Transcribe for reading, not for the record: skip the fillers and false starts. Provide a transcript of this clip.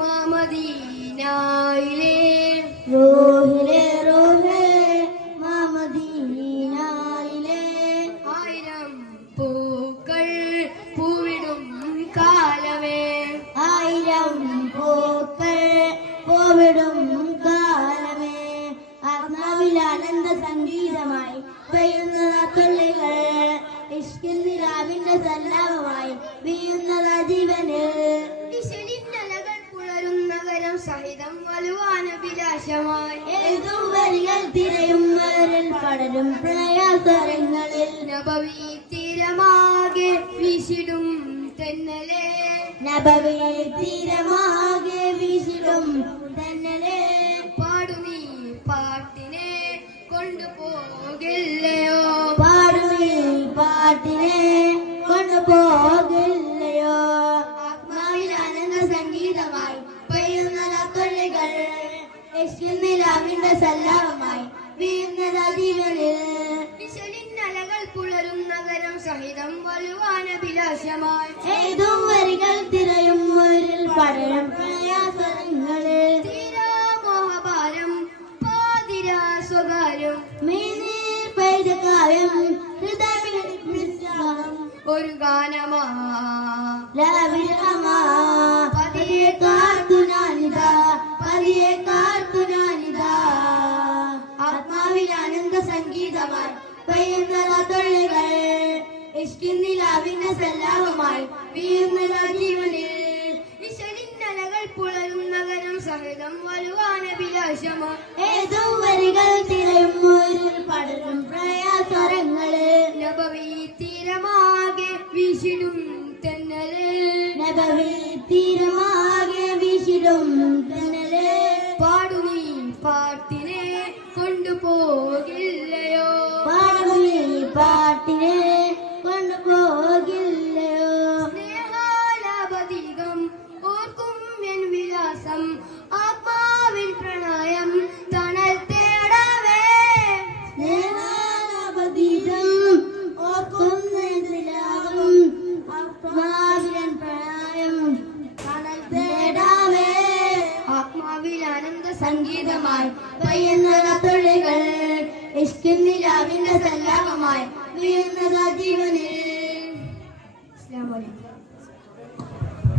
മാമദീനായിലെ റൂഹിലെ റൂഹേ മാമദീനായിലെ ആയിരം പൂക്കൾ പൂവിടും കാലമേ ആയിരം പൂക്കൾ പൂവിടും കാലമേ ആത്മാവിൽ ആനന്ദ സംഗീതമായി പെയ്യുന്ന തുള്ളികൾ ഇഷ്കിൻ നിലാവിന്റെ സല്ലാപമായി വീഴുന്നത് ജീവന് ഇശലിന്നലകൾ പുലരും നഗരം സഹിതം വലുവാനഭിലാഷമായി എഴുതും വരികൾ തിരയും വരൽ പടരും പ്രണയാസ്വരങ്ങളിൽ നബവി തീരമാകെ വീശിടും തെന്നലേ നബവി തീരമാകെ വീശിടും തെന്നലേ പാടുനീ പാട്ടിനെ കൊണ്ടുപോകില്ലയോ പാടുമീ പാട്ടിനെ കൊണ്ടുപോകില്ലയോ ആത്മാവിൽ ആനന്ദ സംഗീതമായി പെയ്യുന്ന കൊള്ളികൾ നിലാവിന്റെ സല്ലാപമായി വീഴുന്നത് ജീവനിൽ വിശലിന്നലകൾ പുലരും നഗരം സഹിതം വലുവാനഭിലാഷമായി ഏതും വരികൾ തിരയും മുരിൽ പടരും പ്രണയാസ്വരങ്ങളിൽ തീരാമോഹഭാരം പാതിരാ സ്വകാര്യം മീനീർ പെയ്ത കാവ്യം ഹൃദയം ഒരു ഗാനമാ ലവിരമാ പതിയെ കാത്തു ഞാനിതാ പതിയെ കാത്തു ഞാനിതാ ആത്മാവിൽ ആനന്ദ സംഗീതമായി പെയ്യുന്ന തൊള്ളികൾ ഇഷ്കിൻ നിലാവിന്റെ സല്ലാപമായി വീഴുന്ന ജീവനിൽ വിശലിന്നലകൾ പുലരും നഗരം സഹിതം വലുവാനഭിലാഷമായി ഏതും വരികൾ തിരയും മുരിൽ പടരും പ്രയാസ്വരങ്ങള് നബവി തീരമാകെ വീശിടും തെന്നലേ നബവി തീരമാകെ വീശിടും തെന്നലേ പാടുനീ പാട്ടിനെ കൊണ്ടുപോകില്ലയോ പാടുമീ പാട്ടിനെ കൊണ്ടുപോകില്ലയോ സ്നേഹാലാപതീകം ഓർക്കും എൻ വിലാസം ആത്മാവിൻ പ്രണയം തണൽ തേടവേ സ്നേഹാലാപതീതം ഓർക്കുന്ന നിലാവും ആത്മാവിൻ പ്രണയം കടൽ തേടാവേ ആത്മാവിൽ ആനന്ദ സംഗീതമായി പെയ്യുന്ന തുള്ളികൾ ഇഷ്കിൻ നിലാവിന്റെ സല്ലാപമായി വീഴുന്ന ജീവനിൽ